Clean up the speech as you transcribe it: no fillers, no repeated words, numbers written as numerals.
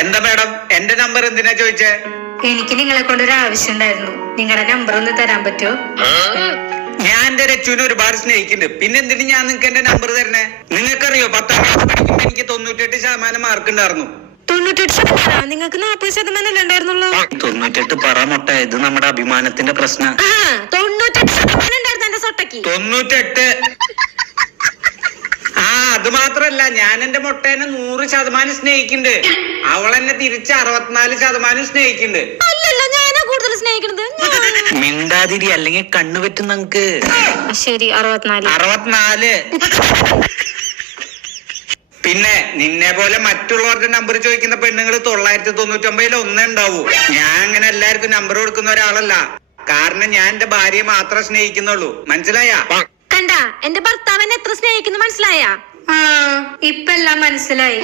എന്താ മാഡം എന്റെ നമ്പർ എന്തിനാ ചോദിച്ചേ? എനിക്ക് നിങ്ങളെ കൊണ്ടൊരു ആവശ്യം ഉണ്ടായിരുന്നു. നിങ്ങളുടെ നമ്പർ ഒന്ന് തരാൻ പറ്റുമോ? ഞാൻ എന്റെ രച്ചുവിനെ ഒരുപാട് സ്നേഹിക്കുന്നുണ്ട്. പിന്നെ എന്തിനു ഞാൻ നിങ്ങൾക്ക് എന്റെ നമ്പർ തരണേ? നിങ്ങൾക്കറിയോ 10ാം ക്ലാസ് പഠിക്കുമ്പോ എനിക്ക് 98% മാർക്ക് ഉണ്ടായിരുന്നു. 98%? നിങ്ങൾക്ക് 40% ഉണ്ടായിരുന്നുള്ളൂ. 98 പറ മുട്ട, ഇത് നമ്മുടെ അഭിമാനത്തിന്റെ പ്രശ്നം. 98% ഉണ്ടായിരുന്നു എന്റെ സൊട്ടക്ക്. 98. അത് മാത്രല്ല, ഞാൻ എന്റെ മുട്ടേനെ 100% സ്നേഹിക്കുന്നുണ്ട്. അവളെന്നെ തിരിച്ച് 64% സ്നേഹിക്കുന്നുണ്ട്. അല്ലല്ലോ, ഞാനാ കൂടുതൽ സ്നേഹിക്കുന്നത്. മിണ്ടാതിരി, അല്ലെങ്കിൽ കണ്ണു പറ്റും നമുക്ക്. ശരി, 64. പിന്നെ നിന്നെ പോലെ മറ്റുള്ളവരുടെ നമ്പർ ചോദിക്കുന്ന പെണ്ണുങ്ങൾ 999 ഒന്നേ ഉണ്ടാവൂ. ഞാൻ അങ്ങനെ എല്ലാവർക്കും നമ്പർ കൊടുക്കുന്ന ഒരാളല്ല. കാരണം ഞാൻ എന്റെ ഭാര്യയെ മാത്രമേ സ്നേഹിക്കുന്നുള്ളൂ. മനസ്സിലായ? കണ്ട, എന്റെ ഭർത്താവിനെ എത്ര സ്നേഹിക്കുന്നു മനസ്സിലായ? ഇപ്പൊ എല്ലാം മനസ്സിലായി.